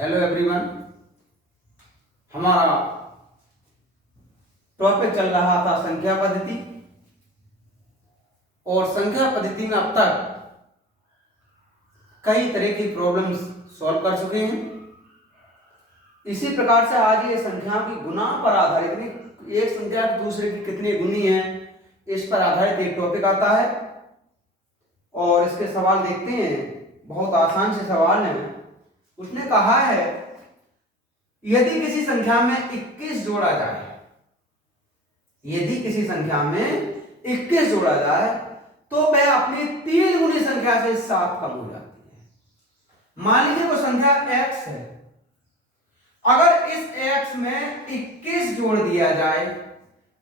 Hello everyone. हमारा topic चल रहा था संख्या पद्धति, और संख्या पद्धति में अब तक कई तरह की प्रॉब्लम्स सॉल्व कर चुके हैं। इसी प्रकार से आज ये संख्याओं की गुणा पर आधारित, एक संख्या दूसरे की कितनी गुनी है, इस पर आधारित एक टॉपिक आता है और इसके सवाल देखते हैं। बहुत आसान से सवाल है। उसने कहा है यदि किसी संख्या में 21 जोड़ा जाए, यदि किसी संख्या में 21 जोड़ा जाए तो वह अपनी 3 गुनी संख्या से 7 कम हो जाती है। मान लीजिए वो संख्या x है, अगर इस x में 21 जोड़ दिया जाए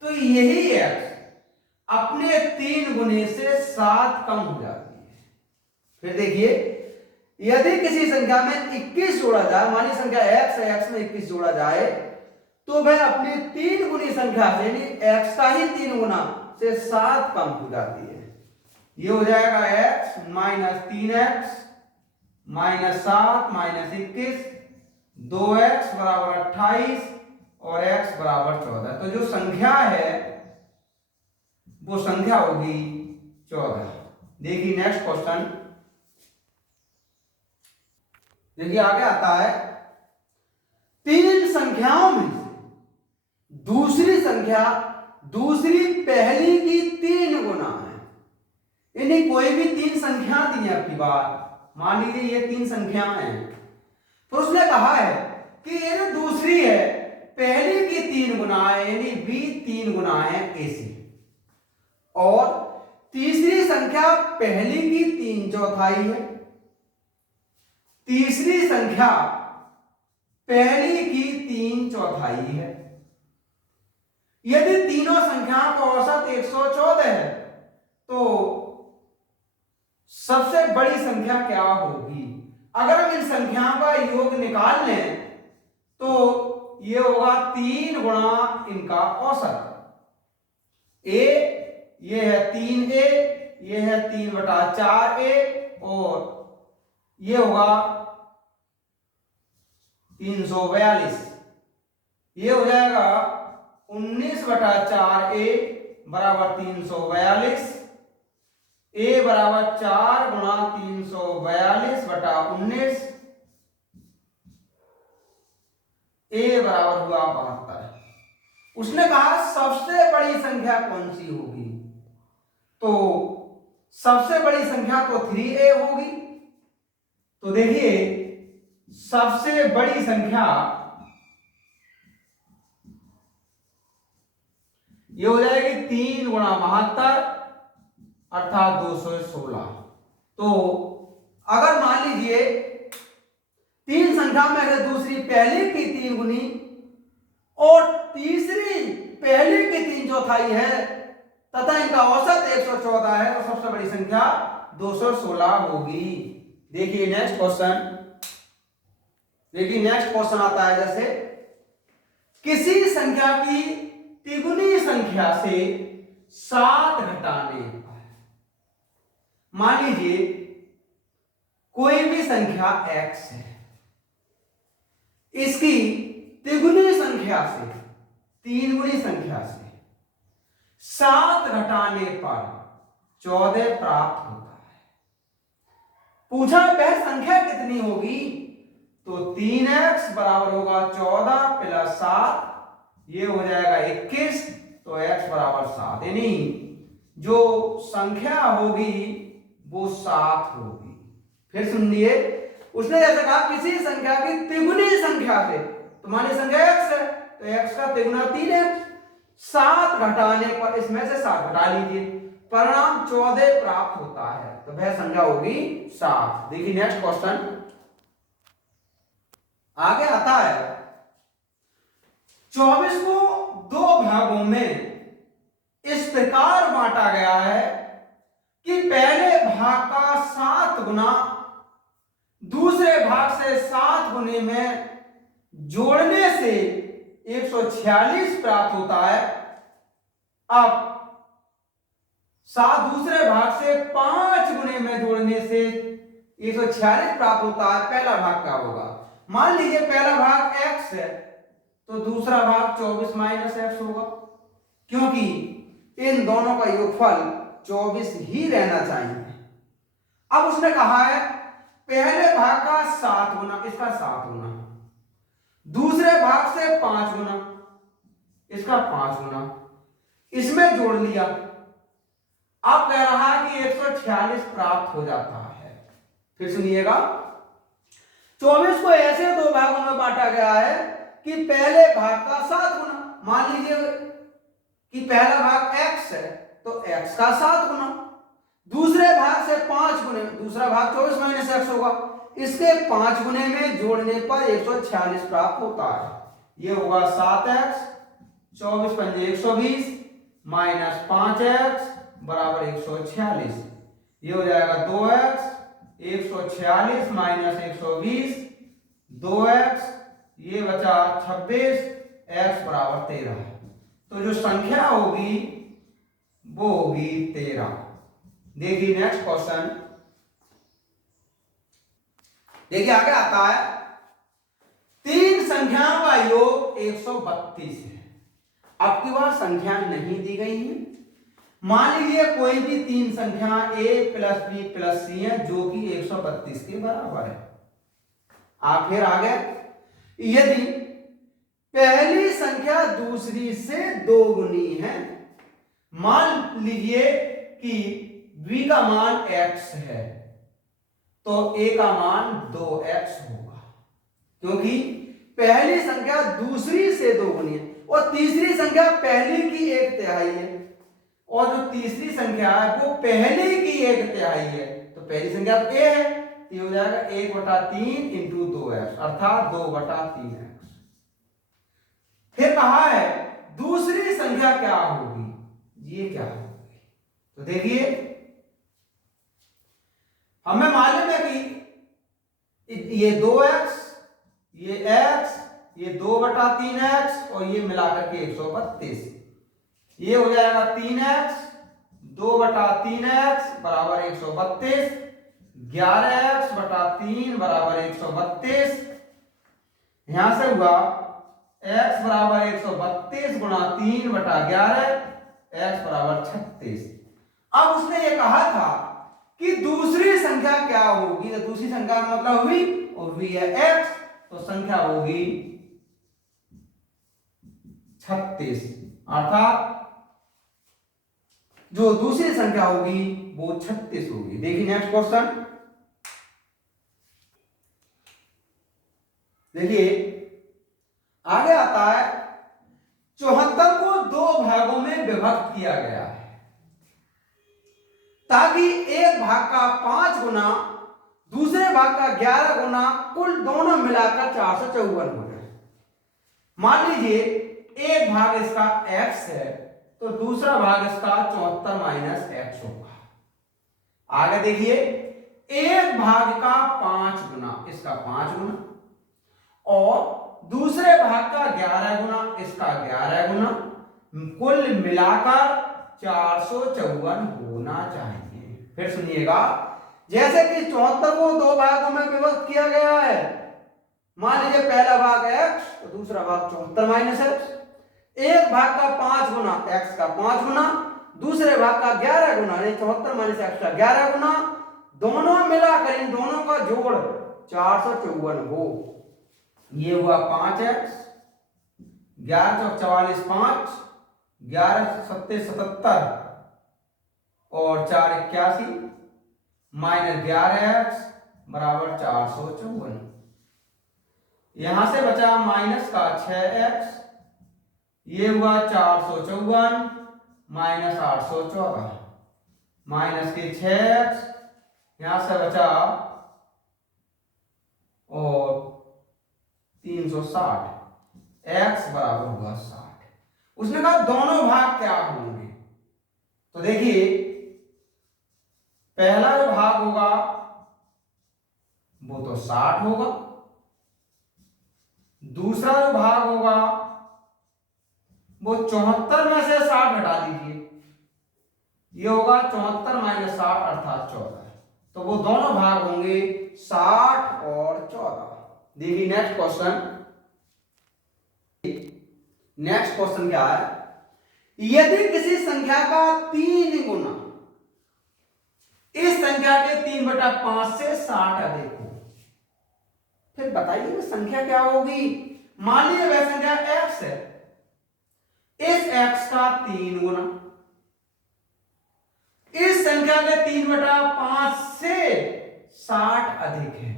तो यही x अपने 3 गुने से 7 कम हो जाती है। फिर देखिए, यदि किसी संख्या में 21 जोड़ा जाए, मानी संख्या x है, x में 21 जोड़ा जाए तो वह अपनी 3 गुनी संख्या से, यानी x का ही 3 गुना से 7 कम हो जाती है। ये हो जाएगा x minus 3x minus 7 minus 21, 2x बराबर 28 और x बराबर 14। तो जो संख्या है वो संख्या होगी 14। देखिए नेक्स्ट क्वेश्चन, देखिए आगे आता है, 3 संख्याओं में से दूसरी संख्या दूसरी पहली की 3 गुना है। यानी कोई भी 3 संख्या दी है आपकी बात, मान लीजिए ये 3 संख्याएं हैं, तो उसने कहा है कि ये जो दूसरी है पहली की 3 गुना है, यानी b 3 गुना है ac, और तीसरी संख्या पहली की 3 चौथाई है, तीसरी संख्या पहली की 3 चौथाई है। यदि तीनों संख्याओं का औसत 114 है तो सबसे बड़ी संख्या क्या होगी? अगर हम इन संख्याओं का योग निकाल लें तो ये होगा 3 गुणा इनका औसत। a ये है 3a, ये है 3/4a, और ये होगा 342। ये हो जाएगा 19/4a बराबर 342। a बराबर 4 गुणा 342/19, a बराबर हुआ 72। उसने कहा सबसे बड़ी संख्या कौन सी होगी? तो सबसे बड़ी संख्या तो 3a होगी। तो देखिए सबसे बड़ी संख्या ये हो जाएगी 3 गुणा 72 अर्थात 216। तो अगर मान लीजिए 3 संख्या में अगर दूसरी पहली की 3 गुनी और तीसरी पहली की 3 चौथाई है तथा इनका औसत 114 है तो सबसे बड़ी संख्या 216 होगी। देखिए नेक्स्ट क्वेश्चन, देखिए नेक्स्ट क्वेश्चन आता है, जैसे किसी संख्या की तिगुनी संख्या से 7 घटाने पर, मान लीजिए कोई भी संख्या x है, इसकी तिगुनी संख्या से, 3 गुनी संख्या से 7 घटाने पर 14 प्राप्त होता है। पूछा वह संख्या कितनी होगी? तो 3x बराबर होगा 14 प्लस 7, ये हो जाएगा 21, तो x बराबर 7, यानी जो संख्या होगी वो 7 होगी। फिर सुनिए, उसने जैसे कहा किसी संख्या की तिगुनी संख्या से, तो मानी संख्या x है तो x का तिगुना 3x, 7 घटाने पर इसमें से 7 घटा लीजिए, परिणाम 14 प्राप्त होता है, तो वह संख्या होगी 7। देखिए नेक्स्ट क्वेश्चन आगे आता है, 24 को 2 भागों में इस प्रकार बांटा गया है कि पहले भाग का 7 गुना दूसरे भाग से 7 गुने में जोड़ने से 146 प्राप्त होता है। अब 7 दूसरे भाग से 5 गुने में जोड़ने से 146 प्राप्त होता है, पहला भाग क्या होगा? मान लीजिए पहला भाग x है तो दूसरा भाग 24 माइनस एक्स होगा, क्योंकि इन दोनों का योगफल 24 ही रहना चाहिए। अब उसने कहा है पहले भाग का 7 गुना, इसका 7 गुना, दूसरे भाग से 5 गुना, इसका 5 गुना, इसमें जोड़ लिया। अब कह रहा है कि 146 प्राप्त हो जाता है। फिर सुनिएगा, 24 को ऐसे दो भागों में बांटा गया है कि पहले भाग का 7 गुना, मान लीजिए कि पहला भाग x है तो x का 7 गुना, दूसरे भाग से 5 गुने, दूसरा भाग 24 माइनस एक्स होगा, इसके 5 गुने में जोड़ने पर 146 प्राप्त होता है। ये होगा 7x, 24 पंजे 120 माइनस 5x बराबर 146। ये हो जाएगा 2x, 146 माइनस 120, 2x, ये बचा 26, x बराबर 13। तो जो संख्या होगी वो होगी 13। देखिए नेक्स्ट क्वेश्चन, देखिए आगे आता है, तीन संख्याओं का योग 132 है। अब की बार संख्या नहीं दी गई है, मान लीजिए कोई भी तीन संख्या a प्लस बी प्लस सी है जो कि 132 के बराबर है। आप फिर आगे, यदि पहली संख्या दूसरी से दो गुनी है, मान लीजिए कि b का मान x है तो a का मान 2x होगा, क्योंकि पहली संख्या दूसरी से दो गुनी है और तीसरी संख्या पहली की 1/3 है, और जो तीसरी संख्या है वो पहले की 1/3 है। तो पहली संख्या तो a है, ये हो जाएगा 1/3 इंटू 2x अर्थात 2/3x। फिर कहा है दूसरी संख्या क्या होगी, ये क्या होगी, तो देखिए हमें मालूम है कि ये 2x, ये x, ये 2/3x और ये मिलाकर के 132, ये हो जाएगा 3x, 2/3x बराबर 132, 11x/3 बराबर 132, यहां से हुआ x बराबर 132 गुणा 3/11, x बराबर 36। अब उसने ये कहा था कि दूसरी संख्या क्या होगी, तो दूसरी संख्या का मतलब हुई और v है x, तो संख्या होगी 36, अर्थात जो दूसरी संख्या होगी वो 36 होगी। देखिए नेक्स्ट क्वेश्चन, देखिए आगे आता है 74 को दो भागों में विभक्त किया गया है ताकि एक भाग का 5 गुना दूसरे भाग का 11 गुना कुल दोनों मिलाकर 454 हो जाए। मान लीजिए एक भाग इसका x है तो दूसरा भाग इसका 74 माइनस एक्स होगा। आगे देखिए एक भाग का 5 गुना, इसका 5 गुना, और दूसरे भाग का 11 गुना, इसका 11 गुना, कुल मिलाकर 454 होना चाहिए। फिर सुनिएगा, जैसे कि 74 को दो भागों में विभक्त किया गया है, मान लीजिए पहला भाग x तो दूसरा भाग 74 माइनस एक्स, एक भाग का 5 गुना x का 5 गुना, दूसरे भाग का 11 गुना, 74 माइनस एक्स का 11 गुना, दोनों मिलाकर इन दोनों का जोड़ 454 हो। ये हुआ 5x, 11 44 5, 11 7 77 और 4 81 माइनस 11x बराबर 454। यहां से बचा माइनस का 6x, ये हुआ 454 माइनस 814 माइनस के 6x, यहां से बचा और 360, x बराबर हुआ 60। उसने कहा दोनों भाग क्या होंगे, तो देखिए पहला जो भाग होगा वो तो 60 होगा, दूसरा जो भाग होगा वो 74 में से 60 घटा दीजिए, ये होगा 74 माइनस 60 अर्थात 14, तो वो दोनों भाग होंगे 60 और 14। देखिए नेक्स्ट क्वेश्चन क्या है, यदि किसी संख्या का 3 गुना इस संख्या के 3/5 से 60 अधिक हो, फिर बताइए वो संख्या क्या होगी। मान लीजिए वह संख्या x है, इस x का 3 गुना इस संख्या के 3/5 से 60 अधिक है,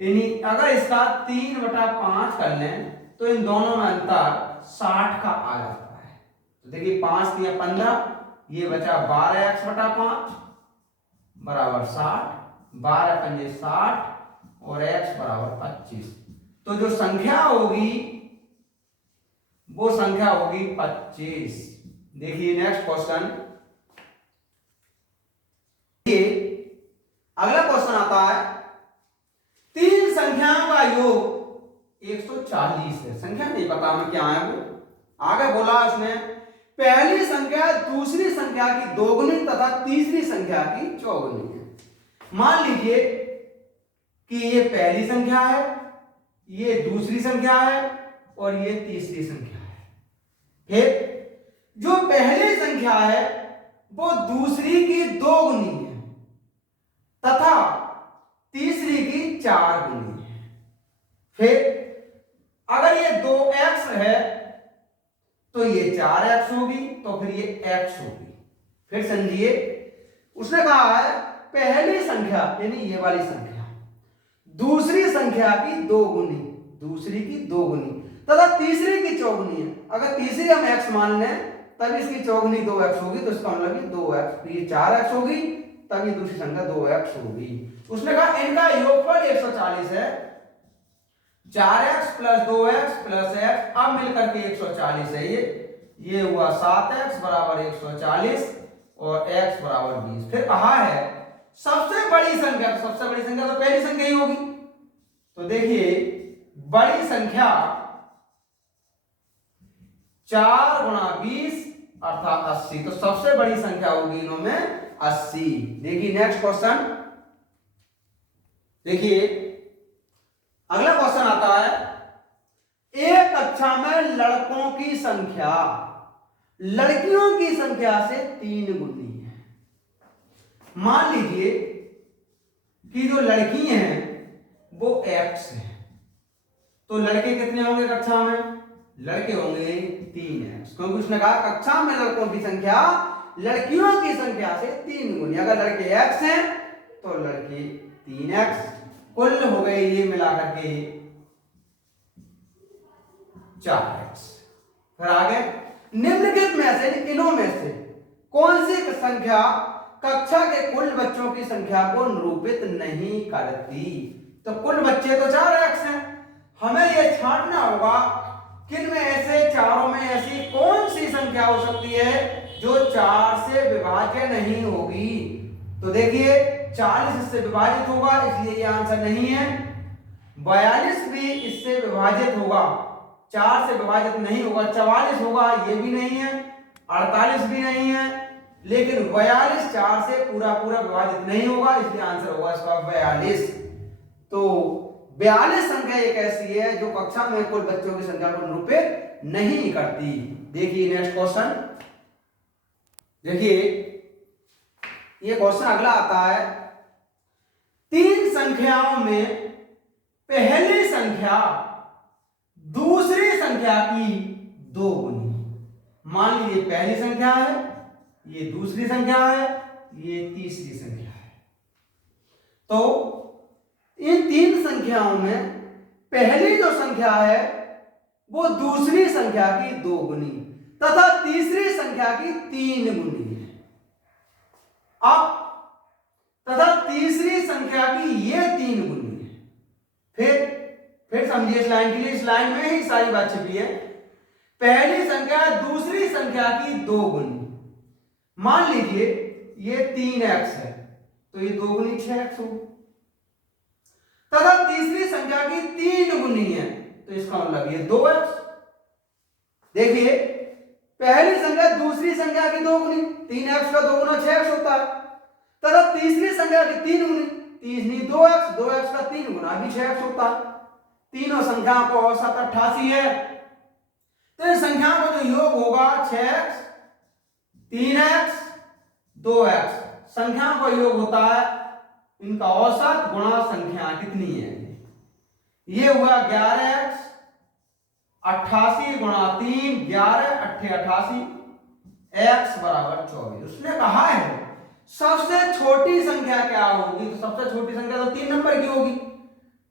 यानी अगर इसका 3/5 कर लें तो इन दोनों में अंतर 60 का आ जाता है। तो देखिए 5 दिया 15, ये बचा 12x/5 बराबर 60, 12 पंजे 60 और x बराबर 25। तो जो संख्या होगी वो संख्या होगी 25। देखिए नेक्स्ट क्वेश्चन, अगला क्वेश्चन आता है, 3 संख्याओं का योग 140 है। संख्या नहीं पता हमें क्या है वो। आगे बोला उसने पहली संख्या दूसरी संख्या की दोगुनी तथा तीसरी संख्या की चौगुनी है। मान लीजिए कि ये पहली संख्या है, ये दूसरी संख्या है और ये तीसरी संख्या है। फिर जो पहली संख्या है वो दूसरी की 2 गुनी है तथा तीसरी की 4 गुनी है। फिर अगर ये 2x है तो ये 4x होगी, तो फिर ये x होगी। फिर समझिए उसने कहा है पहली संख्या यानी ये वाली संख्या दूसरी संख्या की 2 गुनी, दूसरी की 2 गुनी तथा तीसरी की चौगुनी है। अगर तीसरी हम x मान लें तब इसकी चौगुनी 2x होगी, तो इसका मतलब ये 2x, ये 4x होगी, तब ये दूसरी संख्या 2x होगी। उसने कहा इनका योगफल 140 है, 4x plus 2x plus x अब मिलकर के 140 है। ये हुआ 7x बराबर 140 और x बराबर 20। फिर कहा है सबसे बड़ी संख्या, तो सबसे बड़ी संख्या तो पहली संख्या ही होगी। तो देखिए बड़ी संख्या 4 गुणा 20 अर्थात 80, तो सबसे बड़ी संख्या होगी इनों में 80। देखिए नेक्स्ट क्वेश्चन, देखिए अगला क्वेश्चन आता है, एक कक्षा में लड़कों की संख्या लड़कियों की संख्या से 3 गुनी है। मान लीजिए कि जो लड़की हैं वो x है, तो लड़के कितने होंगे कक्षा में? लड़के होंगे 3x, क्योंकि उसने कहा कक्षा में लड़कों की संख्या लड़कियों की संख्या से 3 गुनी। अगर लड़के x हैं तो लड़के 3x, कुल हो गए ये मिलाकर के 4x। फिर आगे निम्नलिखित में से इनों में से कौन सी संख्या कक्षा के कुल बच्चों की संख्या को निरूपित नहीं करती? तो कुल बच्चे तो 4x हैं, हमें यह छांटना होगा किन में ऐसे चारों में ऐसी कौन सी संख्या हो सकती है जो 4 से विभाज्य नहीं होगी। तो देखिए 40 इससे विभाजित होगा, इसलिए ये आंसर नहीं है। 42 भी इससे विभाजित होगा, 4 से विभाजित नहीं होगा। 44 होगा, ये भी नहीं है। 48 भी नहीं है, लेकिन 42 4 से पूरा पूरा विभाजित नहीं होगा, इसलिए आंसर होगा इसका 42। तो 42 संख्या एक ऐसी है जो कक्षा में कुल बच्चों की संख्या को निरूपित नहीं करती। देखिए नेक्स्ट क्वेश्चन, देखिए ये क्वेश्चन अगला आता है, 3 संख्याओं में पहली संख्या दूसरी संख्या की 2 गुनी। मान लीजिए पहली संख्या है, ये दूसरी संख्या है, ये तीसरी संख्या है। तो इन 3 संख्याओं में पहली जो संख्या है वो दूसरी संख्या की 2 गुनी तथा तीसरी संख्या की 3 गुनी है। अब तथा तीसरी संख्या की ये 3 गुनी है। फिर समझिए इस लाइन के लिए, इस लाइन में ही सारी बात छिपी है। पहली संख्या दूसरी संख्या की 2 गुनी। मान लीजिए ये 3x है, तो ये 2 गुनी 6x होगी तथा तीसरी संख्या की 3 गुनी है, तो इसका मतलब ये 2x। देखिए पहली संख्या दूसरी संख्या की 2 गुनी, 3x का 2 गुना 6x होता है, तथा तीसरी संख्या की 3 गुनी, 3 2x, 2x का 3 गुना भी 6x होता है। तीनों संख्याओं का औसत 88 है। तो इन संख्याओं का जो योग होगा 6x 3x 2x, संख्याओं का योग होता है इनका औसत गुणा संख्या कितनी है। ये हुआ 11x 88 गुणा 3, 11 8 88, x बराबर 24। उसने कहा है सबसे छोटी संख्या क्या होगी, तो सबसे छोटी संख्या तो 3 नंबर की होगी।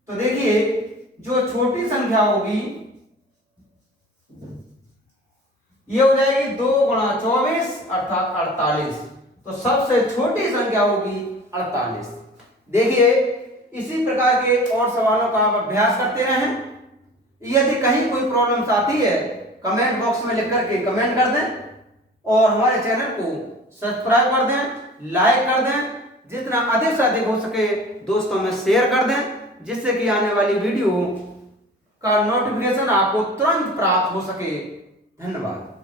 तो देखिए जो छोटी संख्या होगी ये हो जाएगी 2 गुणा 24 अर्थात 48। तो सबसे छोटी संख्या होगी 48। देखिए इसी प्रकार के और सवालों का आप अभ्यास करते रहें। यदि कहीं कोई प्रॉब्लम्स आती है कमेंट बॉक्स में लिख करके कमेंट कर दें और हमारे चैनल को सब्सक्राइब कर दें, लाइक कर दें, जितना अधिक से अधिक हो सके दोस्तों में शेयर कर दें, जिससे कि आने वाली वीडियो का नोटिफिकेशन आपको तुरंत प्राप्त हो सके। धन्यवाद।